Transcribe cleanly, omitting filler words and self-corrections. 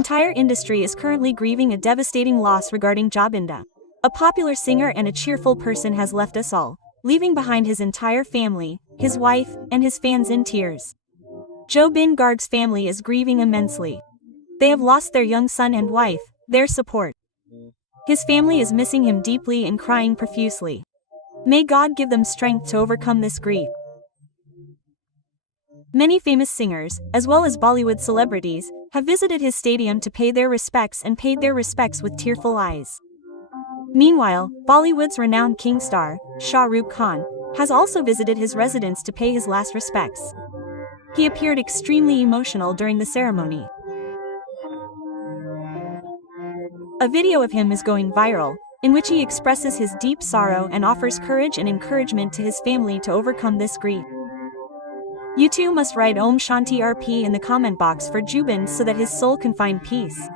entire industry is currently grieving a devastating loss regarding Jobinda. A popular singer and a cheerful person has left us all, leaving behind his entire family, his wife, and his fans in tears. Jobin Garg's family is grieving immensely. They have lost their young son and wife, their support. His family is missing him deeply and crying profusely. May God give them strength to overcome this grief. Many famous singers, as well as Bollywood celebrities, have visited his stadium to pay their respects and paid their respects with tearful eyes. Meanwhile, Bollywood's renowned king star, Shah Rukh Khan, has also visited his residence to pay his last respects. He appeared extremely emotional during the ceremony. A video of him is going viral, in which he expresses his deep sorrow and offers courage and encouragement to his family to overcome this grief. You too must write Om Shanti RP in the comment box for Jubin so that his soul can find peace.